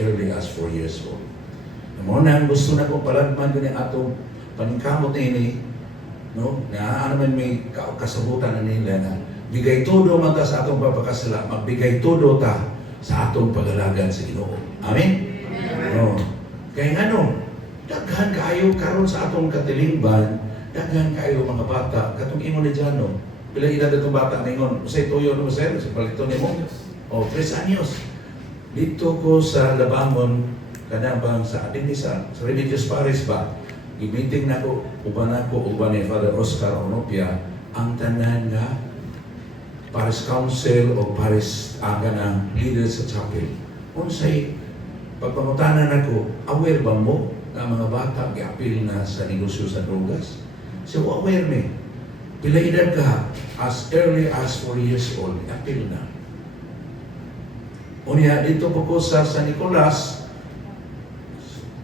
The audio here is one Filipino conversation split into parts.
early as 4 years old. Muna gusto na kong palagman din atong paningkamot ini, no? Na ano man may kasabutan na nila na bigay todo man ta sa atong papakasala, magbigay todo ta sa atong pag-alagad sa Ginoo. Amen? No. Kaya ano, daghan kaayo karon sa atong katilingban, daghan kaayo mga bata, katong imo ni Jano. Pila edad itong bata ningon, usay tuyo no sir, sa palito nimo. Oh, 3 anyos. Dito ko sa Labangon, kanang bang sa atin sa Religious Paris ba, i-meeting na ko, uban ni Father Oscar Onopia, ang tanan nga Paris Council o Paris aga ng leaders sa chapel. Unsay pagpangutanan ako, aware ba mo nga mga bata gi-apil na sa negosyo sa drogas? So aware me. Pila edad ka, as early as 4 years old, gi-apil na. Unya dito po ko sa San Nicolas,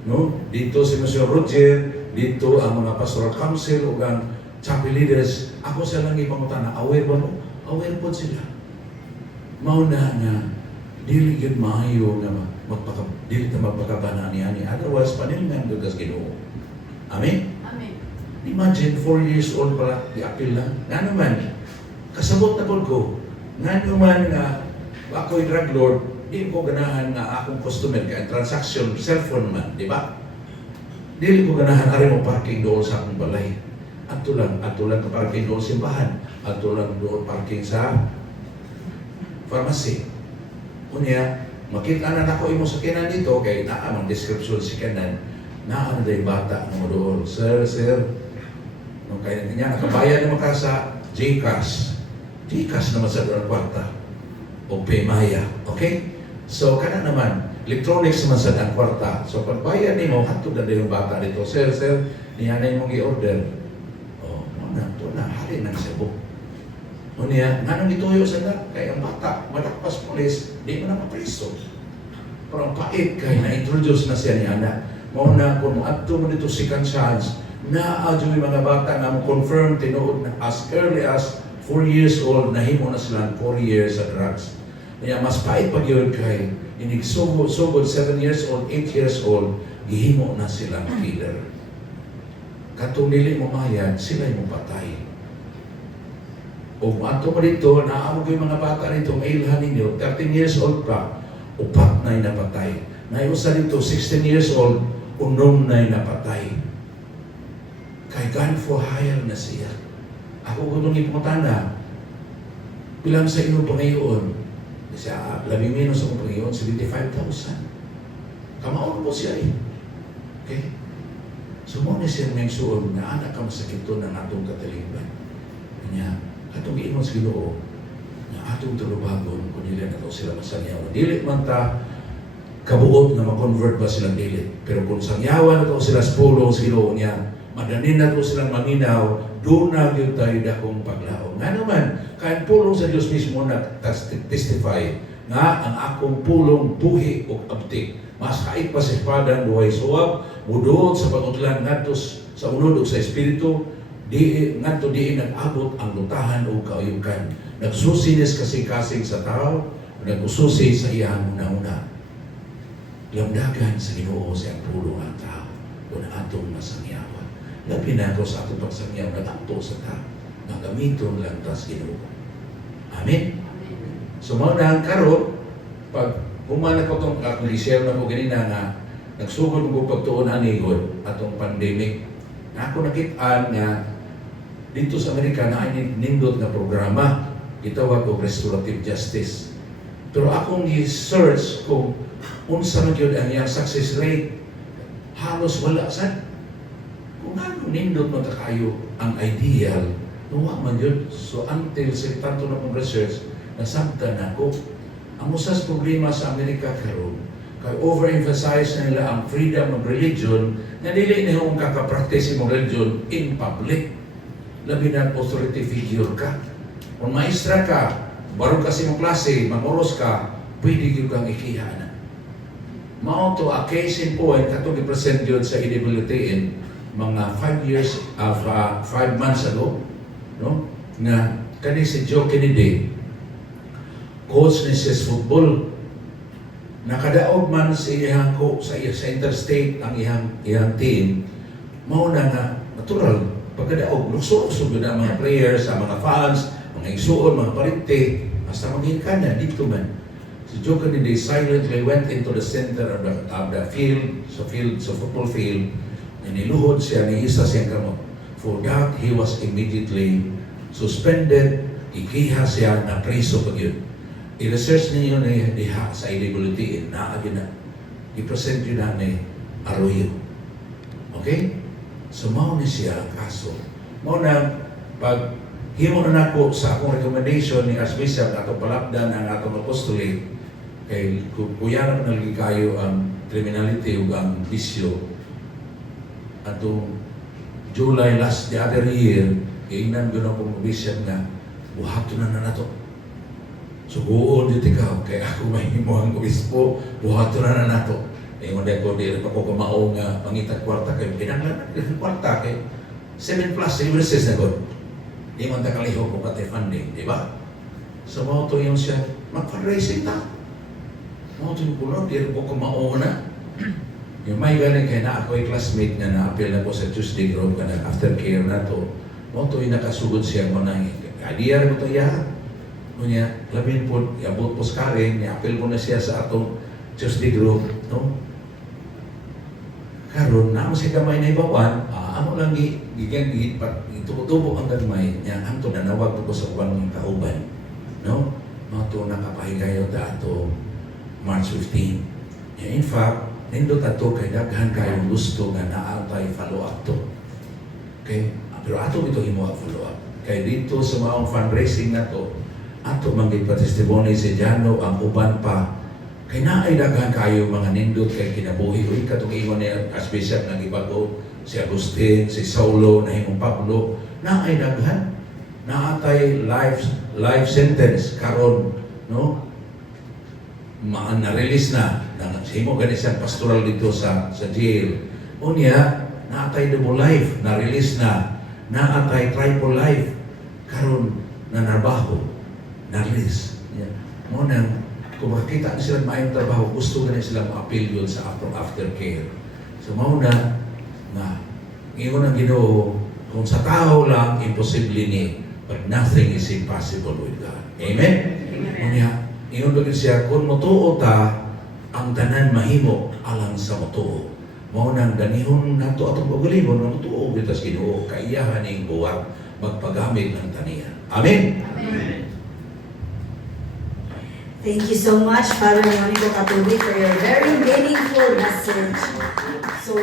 no? Dito si Monsieur Roger, dito ang mga pastoral council o ang chapel leaders, ako sa lang ipangutana, aware ba mo? Aware po sila. Mauna na, dili yun maayo na dili na magpakabana niya. Otherwise, paningan doon kas Ginoo. Amen? Amen. Imagine, 4 years old pala, i-apil lang. Nga naman, kasabot na po ko, nga naman nga, ako'y drug lord, di ko ganahan nga akong customer kaya transaction, cellphone man, di ba? Dili ko ganahan, ari mo parking doon sa akong balay. Ato lang ka parking doon sa simbahan. Ato lang doon parking sa pharmacy. Unya, makita na ako imo sa kanan dito, kay naamang description si kanan, naan na yung bata mo doon. Sir, nung kaya niya, nakabayan naman ka sa GCash. GCash naman sa doon kwarta. O Paymaya. Okay? So, kana naman, electronics naman sa doon kwarta. So, pagbayan ni mo, hatod na yung bata dito. Sir, niya na yung i-order. O, ito na, hari ng Cebu. O niya, nanong ituyo sa na, kaya ang bata, madakpas polis, di mo na mapriso. Pero ang pait kaya na-introduce na siya ni anak. Mauna, kung ato mo dito second chance, na-adyo yung mga bata na mo confirm, tinuod na as early as 4 years old, nahimo na silang 4 years sa drugs. Kaya mas pait pag yun kay, sugod 7 years old, 8 years old, gihimo na silang killer. Katong dili mo mayad, sila mo patay. O ato mo dito, naamog yung mga bata dito, mailhan ninyo, 13 years old pa, upat na'y napatay. Naiusa dito, 16 years old, unom na'y napatay. Kay gun for hire na siya. Ako gulong ipungtana, bilang sa inyo pangayon, siya, labing minus akong pangayon, 75,000. Kamaon po siya eh. Okay? So, mo na siya ngayong suon na anak ka masakit to ng atong katalingban. Kanya, atong iyon sa Ginoo, na atong tulubagon, kung nila na ito sila masangyawan. Dili man ta kabuot na ma-convert ba silang dili. Pero kung sangyawan na ito sila sa pulong sa Ginoo niya, madanin na ito silang maminaw, doon na yun tayo dakong paglaong. Nga naman, kahit pulong sa Diyos mismo nag-testify nga ang akong pulong buhi o abtik. Mas kait pa sa espada buhay suwab, mudod sa pag-utlan ngadto sa unod o sa Espiritu, ngadto diin nag-abot ang lutahan o kaayukan. Nagsusinis kasing-kasing sa tao, nag-ususi sa iyang una-una. Lamdagan sa Ginoo sa pulong ang tao, kung atong masangyawan. Labi na ito sa atong pagsangyaw, nag-ato sa tao, nagamiton lang tas Ginoo. Amen? So, mga nangkarot, pag humana ko itong kakulisyer na ko ganina nga, nagsugod ko pagtuon anigod atong pandemic. Na ako nakitaan nga dito sa Amerika na ay nindot na programa, gitawag ko restorative justice. Pero akong i-search kung unsa man yun ang iyang success rate, halos wala sad. Kung ano nindot mo kayo ang ideal, nuwa man yun. So until sa tanto na kong research, nasabtan ako. Ang usas problema sa Amerika karon, kay overemphasize na nila ang freedom of religion, na dili na yung kakapractice mong religion in public. Labi na authority figure ka. Kung maestra ka, baro kasi mong klase, mamoros ka, pwede yung kang ikihanan. Mao to a case in point, katong i-present yun sa EWTN, mga 5 months ago, no? Na kani si Joe Kennedy, coach ni SES Football, nakadaog man sa iyang sa interstate ang iyang team, mao na nga natural pagkadaog lukso-lukso gyud ang mga players, ang mga fans, mga igsuon, mga parinte, hasta maghinkana dito man. Si Joe Candy silently went into the center of the field, sa football field, and niluhod siya ni isa siyang kamot. For that, he was immediately suspended, ikiha siya na preso pag yun. I-research ninyo na diha sa IWT, naagin na. I-present yun na ni Arroyo. Okay? So, mao ni siya kaso. Mao na, pag himo na nako sa akong recommendation ni Archbishop na atong palakdan ang atong apostolate, kay kuya na nalagi kayo ang criminality ug ang bisyo. Atong July the other year, ingnan ko na kong bishop nga, buhato na nato. Suguon dito ikaw, kaya ako mahimuhang obispo, buhato na nato. Ingon na ko, di rin ako kumao nga pangitag kwarta kayo. Pinanglan ng kwarta kayo. 7+ services na ko. Di man takaliho ko pati funding, di ba? So, mga ito yung siya, mag-fundraising ta. Mga ito yung kulog, di rin ko kumao na. Yung may galing kaya na ako yung classmate nga na-appeal na ko sa Tuesday group ka na aftercare na to. Mga ito yung nakasugod siya mo na. Idea rin mo ito yan. Kunya, labing po, iabot po sa karing, i-appeal mo na siya sa atong Tuesday group. No? Karon na siya gamay na ibawan, ano lang gigangit, itubo ang gagmay niya, ang to nanawag ko sa ubang kauban. No? Mga to nakapahigayo ta ato March 15. In fact, nindot ato kay daghan kayong gusto nga naatay follow-up to. Okay? Pero ato ito himuha follow-up. Kay dito sa maong fundraising na to, ato manggit pa testimony si Jano, ang uban pa, kay naay daghan kayo mga nindot kay kinabuhi. Uy, katong ingon ni Archbishop nang ibago, si Agustin, si Saulo, nahimong Pablo, naay daghan. Naatay life sentence karon, no? Na-release na. Himo gani siyang pastoral dito sa jail. Unya, naatay double life, na-release na. Naatay triple life, karon na narbaho, na-release. Yeah. Muna, kung makikita na sila maayong trabaho, gusto na sila ma-appeal yun sa aftercare. So, mauna na, ngayon ang Ginoo, kung sa tao lang, imposible ni, but nothing is impossible with God. Amen? Amen. Ngayon bagay siya, kung mutuo ta, ang tanan mahimo alang sa mutuo. Maunang ganihon nato atong pagulibon na mutuo bitas Ginoo, kaiyahan ning buwat magpagamit ng taniya. Amen? Amen. Thank you so much, Father Monico Katubig, for your very meaningful message. So,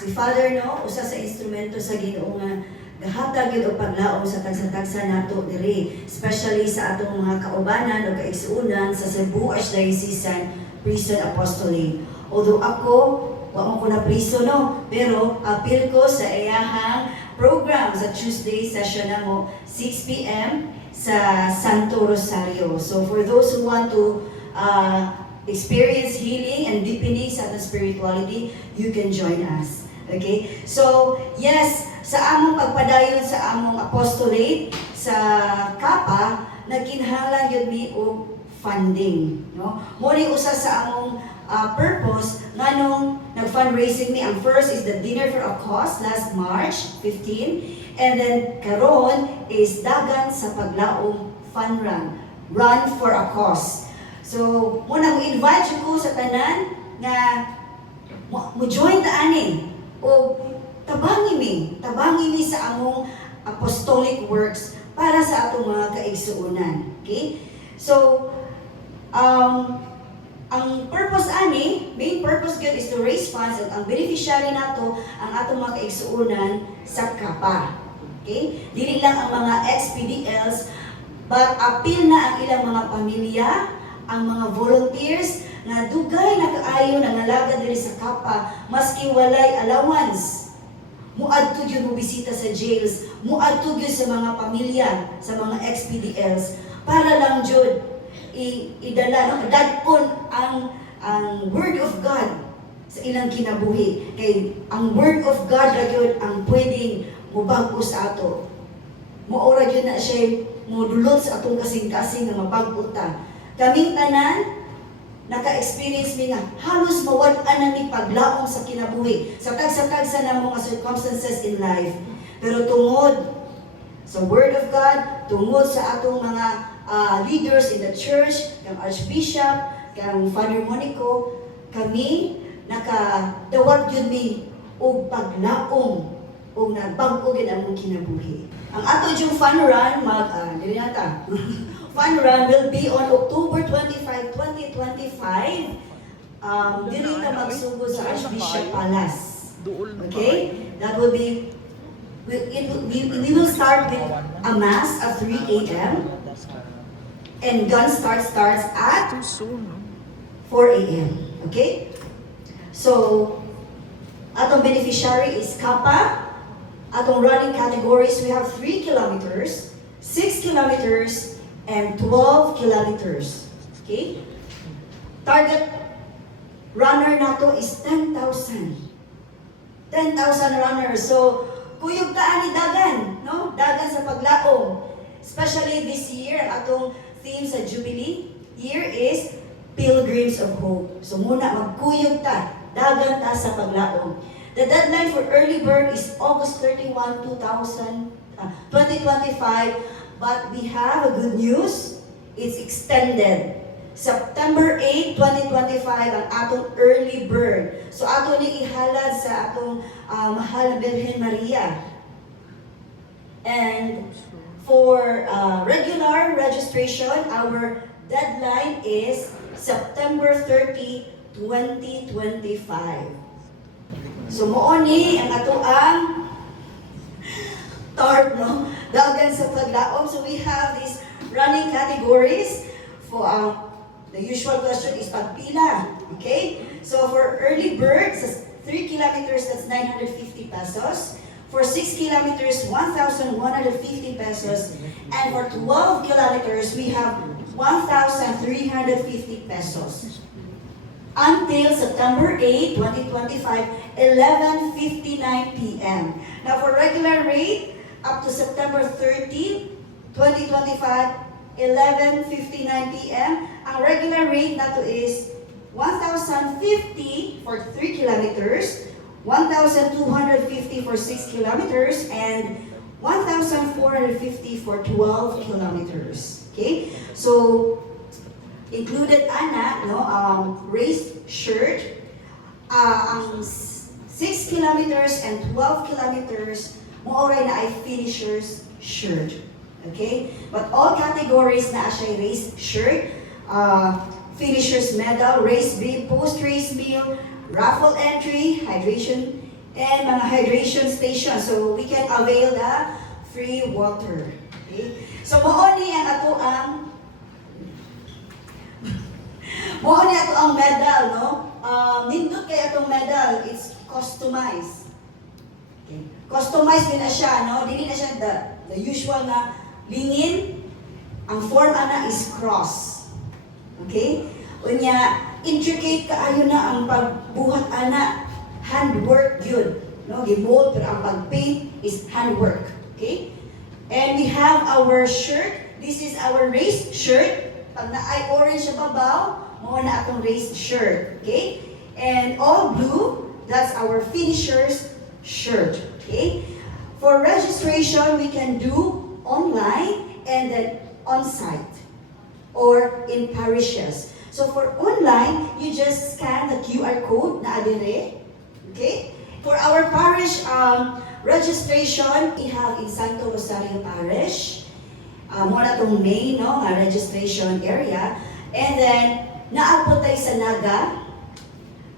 si Father, no, usa sa instrumento sa Ginoo nga gahatag yun o paglaom sa tagsa-tagsa nato diri, especially sa atong mga kaubanan o kaigsuunan sa Cebu Archdiocesan Prison Apostolate. Although ako, wa mo ko na priso, no, pero appeal ko sa iyahang program sa Tuesday session na mo, 6 p.m. sa Santo Rosario. So for those who want to experience healing and deepening sa ating spirituality, you can join us. Okay? So, yes, sa among pagpadayon sa among apostolate sa Kapa, nagkinahanglan yun mi og funding. No? Muli usa sa among purpose nganong nag-fundraising mi. Ang first is the Dinner for a Cause last March 15. And then karon is dagan sa paglaom fun run for a cause. So muna invite ko sa tanan nga mo join ta ani o tabangi mi sa among apostolic works para sa atong mga kaigsuonan. Okay? So ang purpose ani, main purpose gyud is to raise funds, at ang beneficiary nato ang atong mga kaigsuonan sa Kapa. Okay? Dili lang ang mga ex-PDLs, but appeal na ang ilang mga pamilya, ang mga volunteers na dugay na kaayo na nalagad diri sa Kapa, maski walay allowance. Muadto gyud mo bisita sa jails, muadto gyud sa mga pamilya, sa mga ex-PDLs, para lang jud idala, no? Dadpon ang Word of God sa ilang kinabuhi. Kay ang Word of God ra gyud ang pwedeng mubag-o sa ato. Maura yun na siya mudulot sa atong kasing-kasing na mabag-o ta. Kaming tanan, naka-experience mi nga halos mawad-an na ni paglaom sa kinabuhi sa tag sa namong mga circumstances in life. Pero tungod sa Word of God, tungod sa atong mga leaders in the church, kang Archbishop, kang Father Monico, kami naka-dawat yun mi og paglaom o nagbag-o gid ang kinabuhi. Ang ato yung fun run dili nata. Fun run will be on October 25, 2025. Dili ta magsugod sa Archbishop Palace. Okay? That will be we will start with a mass at 3 a.m. and gun starts at 4 a.m. Okay? So, atong beneficiary is Kappa. Atong running categories, we have 3 kilometers, 6 kilometers, and 12 kilometers. Okay? Target runner nato is 10,000. 10,000 runners. So, kuyog taan ni dagan, no? Dagan sa paglaom. Especially this year, atong theme sa Jubilee year is Pilgrims of Hope. So muna magkuyog ta, dagan ta sa paglaom. The deadline for early bird is August 31, 2025, but we have a good news. It's extended. September 8, 2025 ang atong early bird. So ato ni ihalad sa atong mahal na Birhen Maria. And for regular registration, our deadline is September 30, 2025. So mo ni ang ato ang TARP, no? Dagan sa paglaom. So we have these running categories. For the usual question is pagpila. Okay? So for early birds, 3 kilometers, that's 950 pesos. For 6 kilometers, 1,150 pesos. And for 12 kilometers, we have 1,350 pesos. Until September 8, 2025, 11:59 p.m. Now for regular rate, up to September 30, 2025, 11:59 p.m. Ang regular rate nato is 1,050 for 3 kilometers, 1,250 for 6 kilometers, and 1,450 for 12 kilometers. Okay? So, included race shirt, ang 6 kilometers and 12 kilometers, mooray na ay finishers shirt. Okay? But all categories na siya race shirt, finishers medal, race bib, post-race meal, raffle entry, hydration, and mga hydration station. So, we can avail the free water. Okay? So, mo ni ang ato ang medal, no? Nindot kay atong medal, it's customized. Okay. Customized din na siya, no? Dili na siya the usual na lingin. Ang form ana is cross. Okay? Unya, intricate kaayo na ang pagbuhat ana. Handwork yun. No? Gimold, pero ang pag-paint is handwork. Okay? And we have our shirt. This is our race shirt. Pag na-ay orange sa babaw, mo na atong race shirt. Okay? And all blue, that's our finishers shirt. Okay? For registration, we can do online and then on-site or in parishes. So for online, you just scan the QR code na adire. Okay? For our parish registration, we have in Santo Rosario Parish. Mo na itong main registration area. And then, naagpo tayo sa Naga,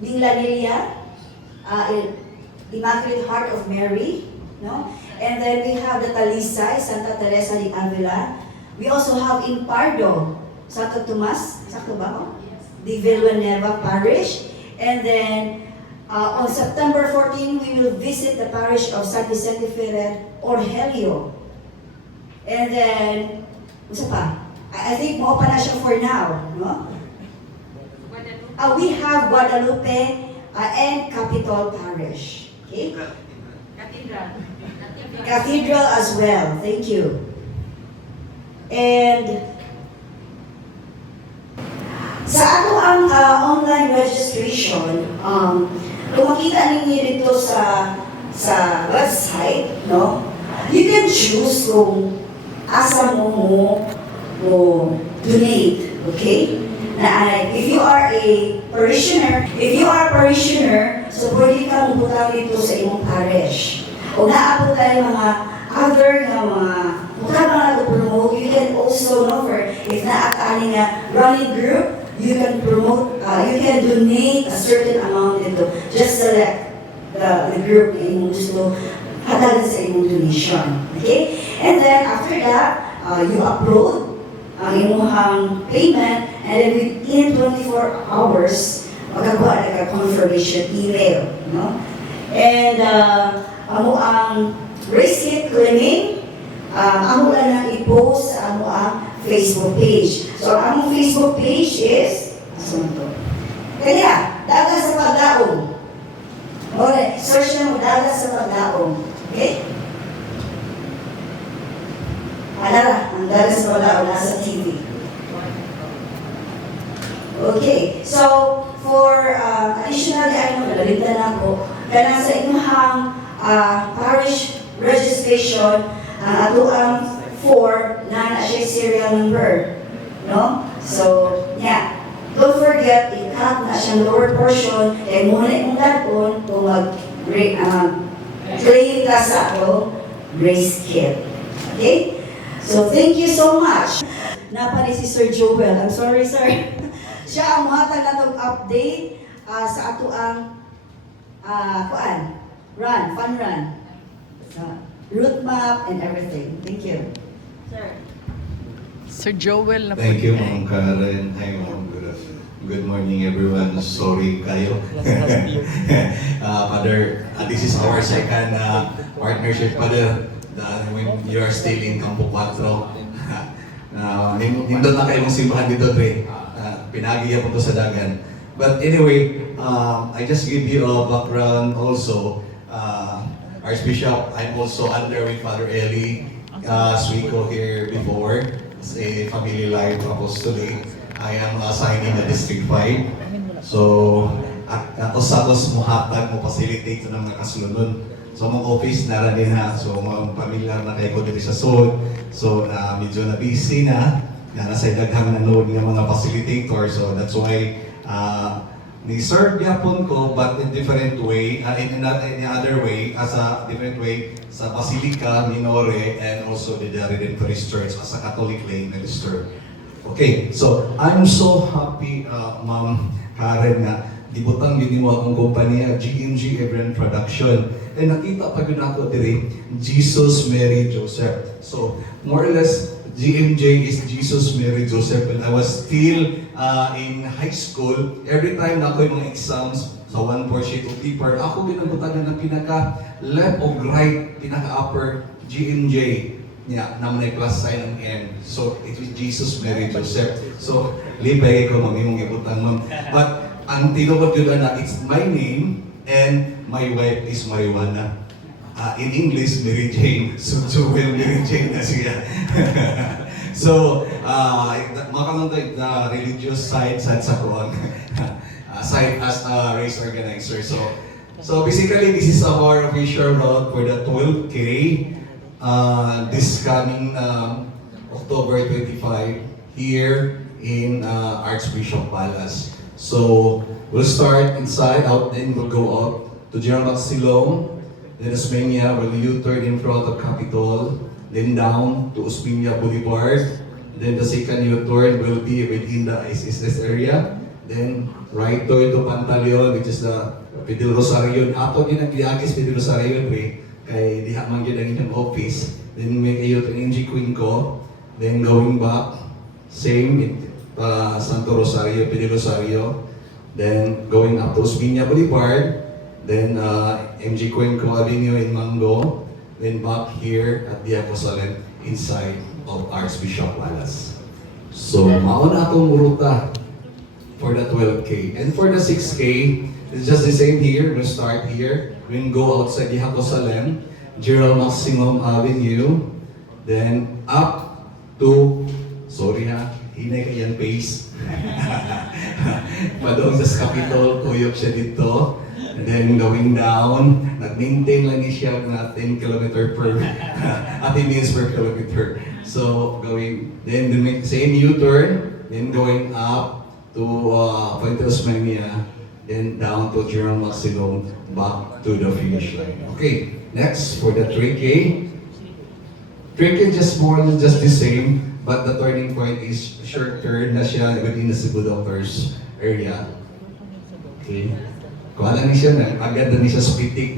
Minglanilla, Immaculate Heart of Mary, no? And then we have the Talisay, Santa Teresa de Avila. We also have in Pardo, Santo Tomas, sakto ba? De Villanueva Parish. And then, on September 14, we will visit the parish of San Vicente Ferrer, Orgelio. And then, isa pa? I think mo pa na siya for now, no? We have Guadalupe and Capitol Parish. Okay? Cathedral as well. Thank you. And sa ano ang online registration, kung makita ninyo dito sa website, no, you can choose kung asa mo donate, okay? If you are a parishioner, so pwede ka mabutang dito sa imong parish. O naabot tayo mga other nga mga promote, you can also offer, if naakali nga running group, you can promote, you can donate a certain amount dito. Just select the group na imong gusto hatagan sa imong donation. Okay? And then after that, you upload ang imong payment, and then within 24 hours, magagawa na ka confirmation email. No? And amo ang race kit claiming, amo lang nang i-post sa amo ang Facebook page. So ang among Facebook page is, asa man to? Kaya, Dagat sa Paglaom. Okay, search na mo Dagat sa Paglaom. Okay? Alara, ang Dagat sa Paglaom nasa TV. Okay, so for additionally, ay nalalimtan ako, kaya sa inyong parish registration, ato ang 4 na siya serial number. No? So, yeah. Don't forget, i-cut na siyang lower portion, kaya muna yung daton kung mag-claim ka sa ato grace kit. Okay? So, thank you so much. Napani si Sir Joel. I'm sorry, sir. Siya ang muhatag na itong update sa ato ang fun run. Route map and everything. Thank you. Sir. Sir Joel na po. Thank you, Ma'am Karen. Hi, Ma'am. Good morning, everyone. Sorry kayo. Father, this is our second partnership, Father, when you are still in Campo 4. Nindot na kayong simbahan dito, Dre. Pinagiya po to sa dagan. But anyway, I just give you a background also. Archbishop, I'm also under with Father Eli Suico here before. It's a family life apostolic. I am assigned in the District 5. So, ako sa muhatag mo facilitate ng mga kasulunod. So, mga office na rin ha. So, mga pamilyar na kayo ko dito sa Sud. So, medyo na busy na nasa daghang nanood ng mga facilitator. So, that's why ni-serve yapon ko, but in different way, in another way, as a different way, sa Basilica, Minore, and also the Redemptorist Church as a Catholic lay minister. Okay, so I'm so happy, Ma'am Karen, na dibutang yun mo akong kumpanya, GMG Event Production. And nakita pa yun ako diri, Jesus, Mary, Joseph. So, more or less, GMJ is Jesus, Mary, Joseph. When I was still in high school, every time na ako yung mga exams sa 1 sheet of paper, ako binabutagan ng pinaka-left o right, pinaka-upper GMJ. Yeah, naman ay plus sign ng N. So, it was Jesus, Mary, Joseph. So, libay ko mamimong ibutan mo. But, ang tinubot yun na, it's my name and my wife is Marijuana. In English, Mary Jane. So, Joel Mary Jane na siya. So, makamantay the religious side sa kuwan. Side as a race organizer. So basically, this is our official route for the 12K. This coming October 25 here in Archbishop Palace. So we'll start inside, out, then we'll go out to General Silong, then Osmeña, we'll U-turn in front of Capitol, then down to Osmeña Boulevard, then the second U-turn will be within the ISS area, then right to Pantaleon, which is the Pedro Rosario. Ato din ang Gliagis Pedro Rosario, kay diha man yun ang inyong office. Then may kayo to NG Quinco, then going back, same Santo Rosario, Pedro Rosario, then going up to Osmeña Boulevard, then MG Cuenco Avenue in Mango, then back here at the Apostolen inside of Archbishop Palace. So, mauna atong ruta for the 12K. And for the 6K, it's just the same here. We'll start here. We'll go outside the Apostolen, General Maximum Avenue, then up to sorry ha, hinay ka yan pace. Padong sa Capitol, kuyog siya dito. And then going down, nag-maintain lang siya na 10 km per, 10 minutes per kilometer. So going, then the same U-turn, then going up to Puente Osmeña, then down to General Maximum, back to the finish line. Okay, next for the 3K. 3K just more or just the same, but the turning point is short turn na siya within the Cebu Doctors area. Okay. Kung alam niya siya, agad na niya spitik,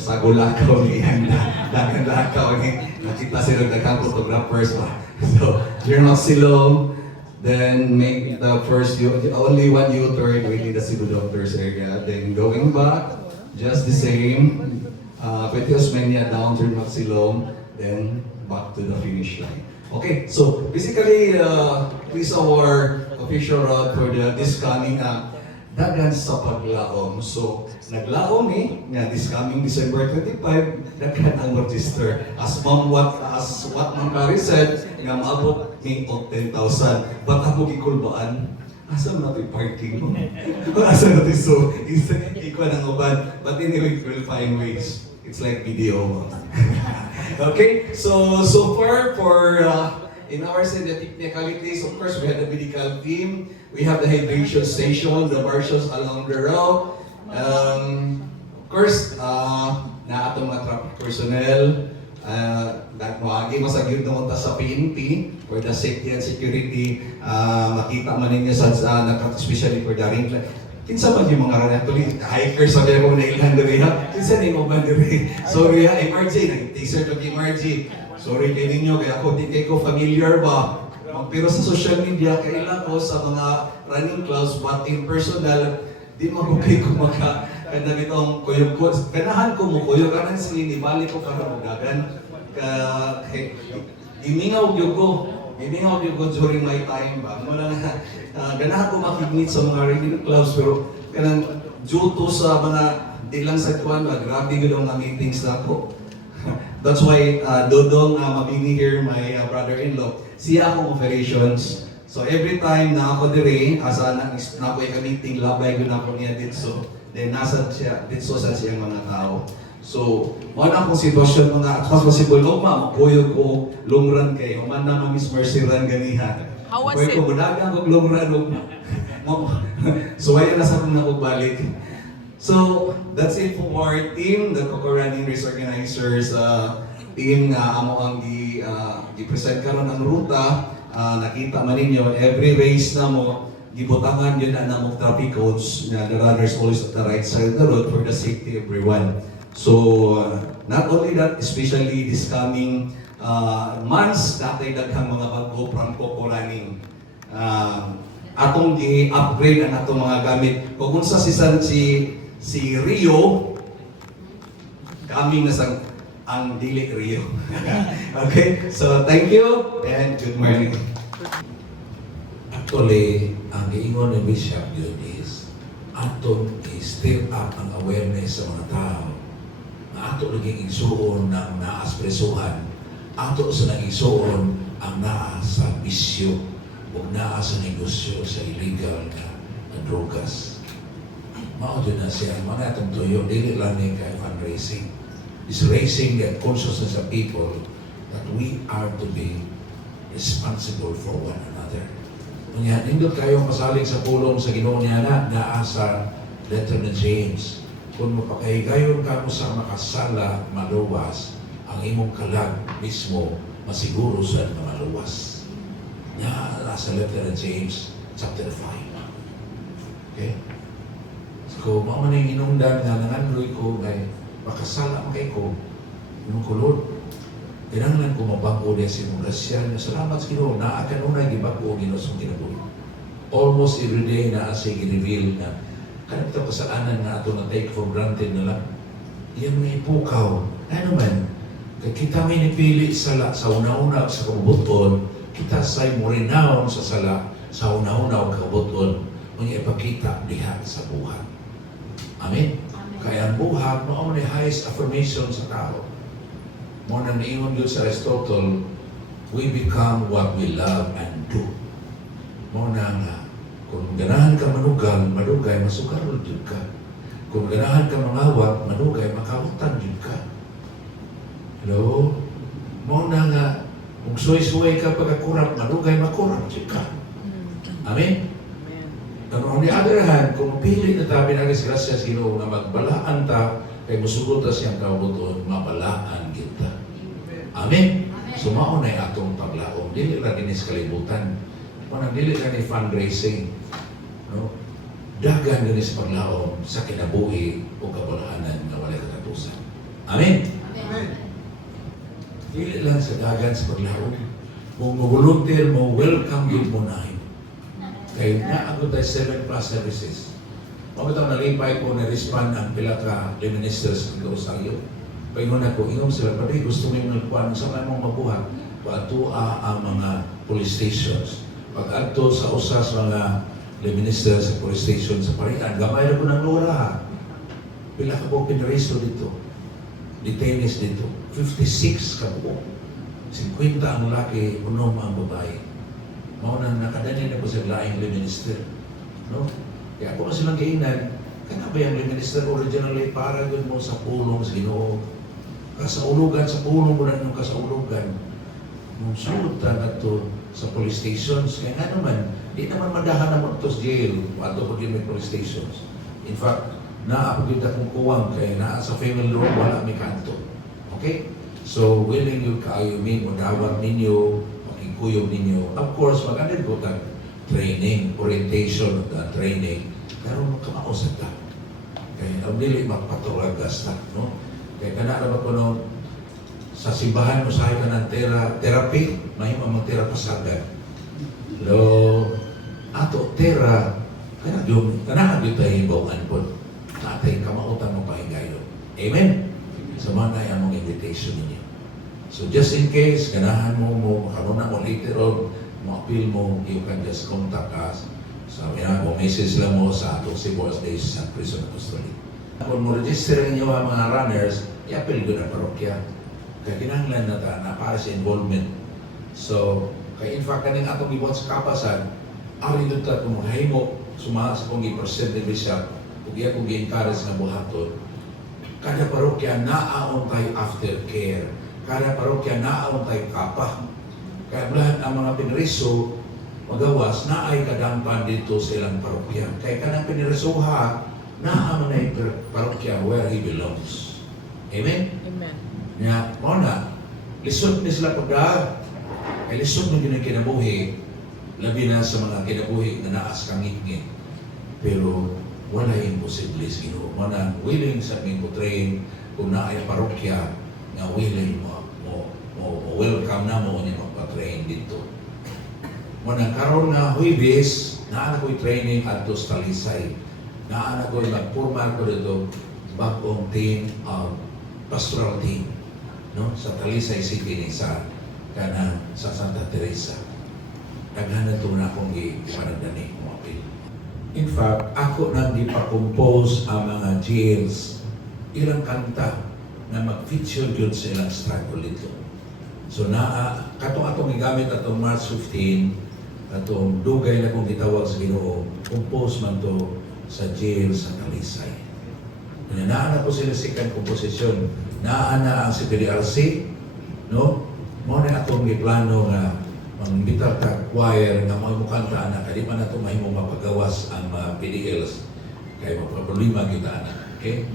sa gulakaw niya, dagan-lakaw niya, nakita sila dagang photographers pa. So, General Maximum, then make the first, only one U-turn within the Cebu Doctors area. Then going back, just the same, Puente Osmeña down to Maximum, then back to the finish line. Okay, so basically, this is our official route for this coming dagan sa paglaom. So, naglaom nga this coming December 25, dagan ang register. As what Ma'am Kari said, nga maabot ni og 10,000. But ako gikulbaan, asa na ito'y parking mo? Asa na ito'y so, ikwa ng uban. But anyway, we'll find ways. It's like video. Okay, so far for in our side, the technicalities, of course, we have the medical team, we have the hydration station, the marshals along the route. Of course, na atong mga traffic personnel, nagmahagi masagyod naman ta sa PNP for the safety and security. Makita man ninyo sa especially for the ring. Kinsa man yung mga ranatuloy, hikers sa kaya mo na ilhan diri ha? Kinsa na yung uban diri? Sorry ha, MRG, nag-teaser to MRG. Sorry kay ninyo, kaya ako di kayo familiar ba? Pero sa social media, kailan ko sa mga running clubs, but in personal, di mabukay ko kanagitong kuyog ko. Ganahan ko mo kuyog, kanan sili, balik ko karon dagan. Imingaw yun ko. Imingaw yun ko during my time ba? Mula nga, ganahan ko makignit sa mga running clubs, pero kanang due to sa mga di lang sa kuwan, grabe ko lang meetings na ako. That's why Dodong mabini here, my brother-in-law, siya akong operations. So every time na ako dire, asa na ako ay meeting, labay ko na ako niya dito. Then nasa siya, dito sa siyang mga tao. So, mo na akong sitwasyon mga, as possible, makuyo ko long run kayo. Man na Miss Mercy run ganihan. How was it? Ko mudagang ko long run. So, ayan na sa akong nakubalik. So, that's it for our team, the Coco Running Race Organizers team nga amo ang gi-present karon ang ruta. Nakita man ninyo, every race na mo, gibutangan yun na mo traffic codes na the runners always at the right side of the road for the safety of everyone. So, not only that, especially this coming months, natay daghang mga bago from Coco Running. Atong gi-upgrade ang atong mga gamit. Kung unsa si Rio, coming na sa ang dili Rio. Okay, so thank you and good morning. Actually, ang giingon ni Bishop yun is aton i-stir up ang awareness sa mga tao na ato naging igsuon ng naaspresuhan, ato sa nag-igsuon ang naa sa bisyo o naa sa negosyo sa illegal na drogas. Mao din na siya, mga itong tuyo, dili lang ni kay fundraising. Is raising the consciousness of people that we are to be responsible for one another. Kanya, nindot kayo masaling sa pulong sa Ginoo niya na naasa letter ni James. Kung mapakahigayon ka mo sa makasala, maluwas, ang imong kalag mismo, masiguro sa maluwas. Nasa letter ni James, chapter 5. Okay? So, mao man yung inungdan nga nanganloy ko, kay makasala mo kay ko, yung kulod. Kinanglan ko mabago niya si mong grasya na salamat sa Ginoo na akan unay gibago Ginoo sa kinabuhi. Almost every day na siya gi-reveal na kanito kasalanan na ato na take for granted na lang. Iyan may ipukaw. Ano man, kita may nipili sala sa una-una sa kabuton, kita sa'y mo renown sa sala sa una-una o kabuton, mga ipakita diha sa buhat. Amen? Kaya ang buhat, mao ni highest affirmation sa tao. Mo nang niingon yun sa Aristotle, we become what we love and do. Mao na nga, kung ganahan ka manugal, madugay, masukarol jud ka. Kung ganahan ka mangawat, madugay, makawatan jud ka. Hello? Mao na nga, kung suway-suway ka pagkakurap, madugay, makurap jud ka. Amen? And on the other hand, kung pili na tabi na gracias Ginoo nga magbalaan ta, kay musugot ta siyang kabuton, mabalaan kita. Amen? So maunay atong paglaom. Dili ra ginis kalibutan. Kung dili ra ni fundraising, no? Dagan ginis paglaom sa kinabuhi o kabalaanan na walay katapusan. Amen? Dili lang sa dagan sa paglaom. Kung mo-volunteer mo, welcome yun mo na. Kaya naagod tayo 7+ services. Pagkatang nalipay ko na-respond ang pila ka ministers ng Rosario. Paingon ako, ingom sila, pati gusto mo yung nagpuan, sa mga mong mabuhat, pag-atua ang mga police stations. Pag-ato sa usas mga ministers sa police station sa Parian, gamay na ko ng lura. Pila ka po pinresto dito. Detainees dito. 56 ka po. 50 ang laki, unom ang babae. Mao nang nakadali na po sa laing minister. No? Kaya ako kasi lang kainan, kaya ba yung minister originally para doon mo sa pulong sa Ginoo? Kasaulugan sa pulong mo na yung kasaulugan. Nung sulutan at to sa police stations, kaya nga naman, di naman madahan naman ito sa jail, ato po din may police stations. In fact, naapagod akong kuwang, kaya naa sa family room, wala may kanto. Okay? So, willing yung kaayumin, madawag ninyo, kuyog ninyo. Of course, mag-anid ko tag training, orientation of the training. Pero magkamausap ta. Kaya ang dili magpatulag gasta, no? Kaya kanara ba ko no, sa simbahan mo sayo ka ng therapy, may mga therapasagad. Lo, ato, kaya yung, kanaan dito ay hibawan po. Natay kamautan mo pahingayo. Amen? Sa mga na among invitation ninyo. So just in case, ganahan mo, makaroon mo later on, appeal mo, you can just contact us. Sabi na, kung message lang mo sa atong Cebuas Days sa Prison Apostolic. Kung mo register ninyo ang mga runners, i-appeal ko na parokya. Kaya kinahanglan na para sa involvement. So, kaya in fact, kaning atong ibuhat sa kapasan, ari doon ta kung mahimo, sumaha sa kong i-present ni Bishop, kung iya kong i-encourage na buhaton, kada parokya naaon tayo aftercare. Kada parokya naaon tayo kapah. Kaya lahat ang mga pinriso, magawas, naay kadampan dito sa ilang parokya. Kaya kanang pinrisoha, naaman na yung parokya where he belongs. Amen? Amen. Nga, na, lisod ni sila pagdaan. Kaya lisod na ginang kinabuhi, labi na sa mga kinabuhi na naas kang ngit-ngit. Pero wala imposible sa Ginoo. Mana, willing sa aming portrayin kung naay parokya nga willing mo welcome na mo niya magpa-train dito. Muna karon na Huwebes, naana ko'y training at to sa Talisay. Naana ko'y magpurma ko dito bagong team of pastoral team, no? Sa Talisay City ni sa Santa Teresa. Daghanan ito na akong ipanagdani mo apil. In fact, ako nang ipa-compose ang mga jails, ilang kanta na mag-feature yun sa ilang struggle dito. So katong gigamit atong March 15, atong dugay na kong gitawag sa Ginoo, compose man to sa jail sa Talisay. Naa na po sila second composition. Naa na ang si PDRC, no? Mo na atong giplano nga mangbitar ta choir nga magmukanta na kadi man nato mahimong mapagawas ang mga PDLs kay problema kita na. Okay?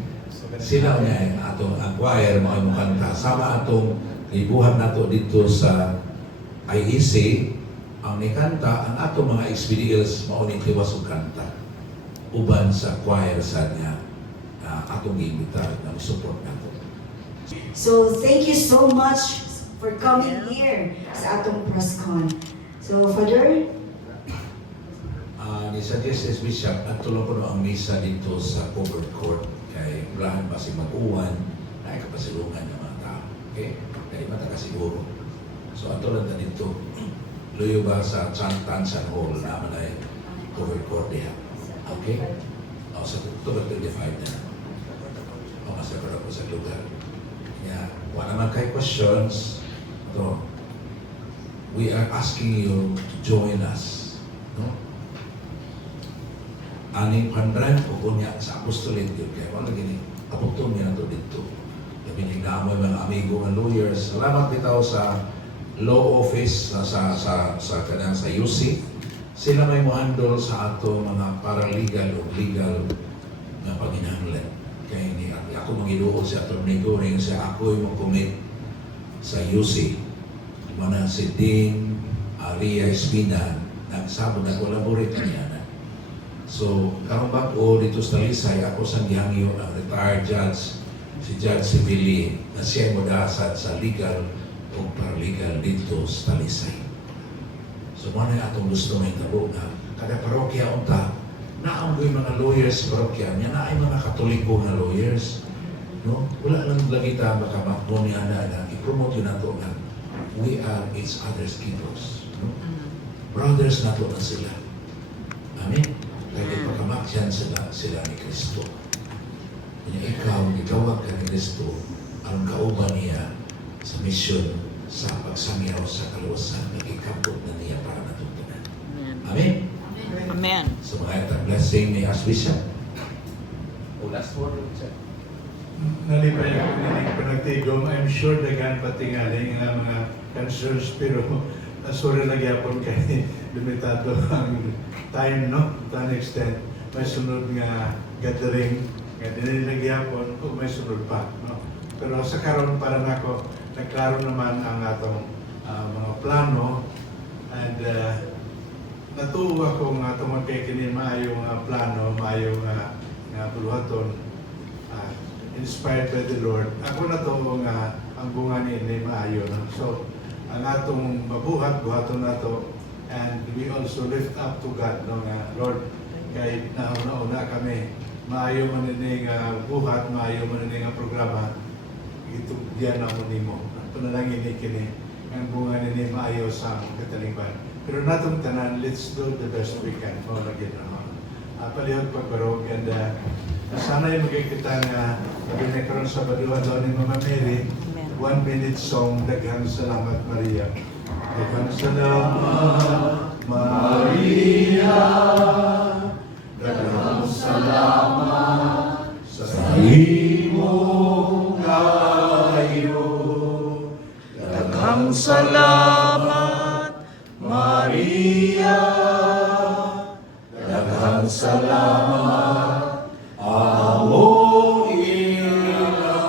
Sila niya atong ang choir magmukanta sama atong ibuhat nato dito sa IEC ang nikanta ang ato mga XPDLs mauning tiwas og kanta uban sa choir sa niya atong giimbitar na support nato. So, thank you so much for coming here sa atong press con. So, Father, ni suggest as Bishop at tulong ko ang misa dito sa covered court kay ulahan pa si mag-uwan na kapasilungan ng mga tao. Okay? Kaya matakasiguro. So ato lang na dito, luyo ba sa Tansan Hall naman ay covered court diha. Okay? O sa October 25 na. O masagura ko sa lugar. Kaya, wala naman kay questions. Ito, we are asking you to join us. No? Ani pandran o kunya sa apostolate yun. Kaya wala gini, apostol niya na to dito. Sabi niya na mga amigo ng lawyers. Salamat bitaw sa law office sa kanang sa UC. Sila may mo-handle sa ato mga paralegal o legal na paghinahanglan. Kaya ni ako magiduol sa attorney ko ring sa ako yung mag-commit sa UC. Mana si Dean Aria Espina nagsabot na collaborate niya na. So, karong bago dito sa Talisay, ako sa gihangyo ang retired judge, si Judge Sibili, na siya modasad sa legal o paralegal dito sa Talisay. So, ano yung atong gusto may tabo na kada parokya unta, naamgoy mga lawyers sa parokya niya, na ay mga katoliko na lawyers. No? Wala lang lagi ta baka makmo niya na i-promote yun nato na we are each other's keepers. No? Brothers nato na sila. Amen? Kaya pagkamakyan sila ni Kristo. Kanya ikaw, gitawag ka ni Kristo, ang kauban niya sa misyon sa pagsangyaw sa kaluwasan na ikabot na niya para natutunan. Amen? Amen. So mga itang blessing ni Archbishop. O last word, sir. Nalipay ako ninig panagtigom. I'm sure daghan pati nga nga mga cancers pero sorry lagi ako kay limitado ang time, no? To an extent, may sunod nga gathering nga dinilagay ako kung may sunod pa, no? Pero sa karon para nako nagklaro naman ang atong mga plano and natuwa ko nga tungod kay kini maayo nga plano, maayo nga buluhaton inspired by the Lord. Ako na to nga ang bunga ni maayo, no? So ang atong mabuhat, buhaton na to, and we also lift up to God, no, nga Lord, kay nauna-una kami, maayo man ini nga buhat, maayo man ini nga programa, itugyan na mo nimo. Panalangin ni kini, ang bunga ni maayo sa katalingban. Pero natong tanan, let's do the best we can. O, lagi na. Palihog pagbarog, and sana'y magkikita nga, sabi na karoon sa baduhan daw ni Mama Mary, 1 minute song, Daghang Salamat Maria. Daghang salamat Maria, daghang salamat sa imong kayo. Daghang salamat, Maria, daghang salamat among ilahan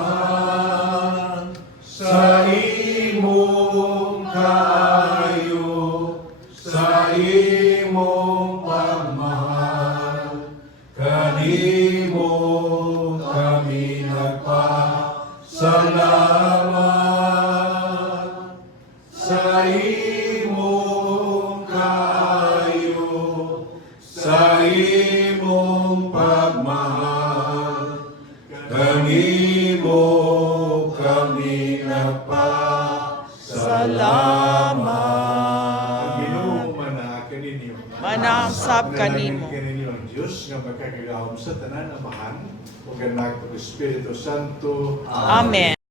sa imong kayo, sa imong pagmahal, kanimo kami nagpasalamat sa imong kayo, sa imong pagmahal, kanimo kami nagpasalamat. Ginoo mana kaninyo. Manasab kanimo. Kaninyo ang Diyos nga magkakagahom sa tanan amahan ug anak ug Espiritu Santo. Amen.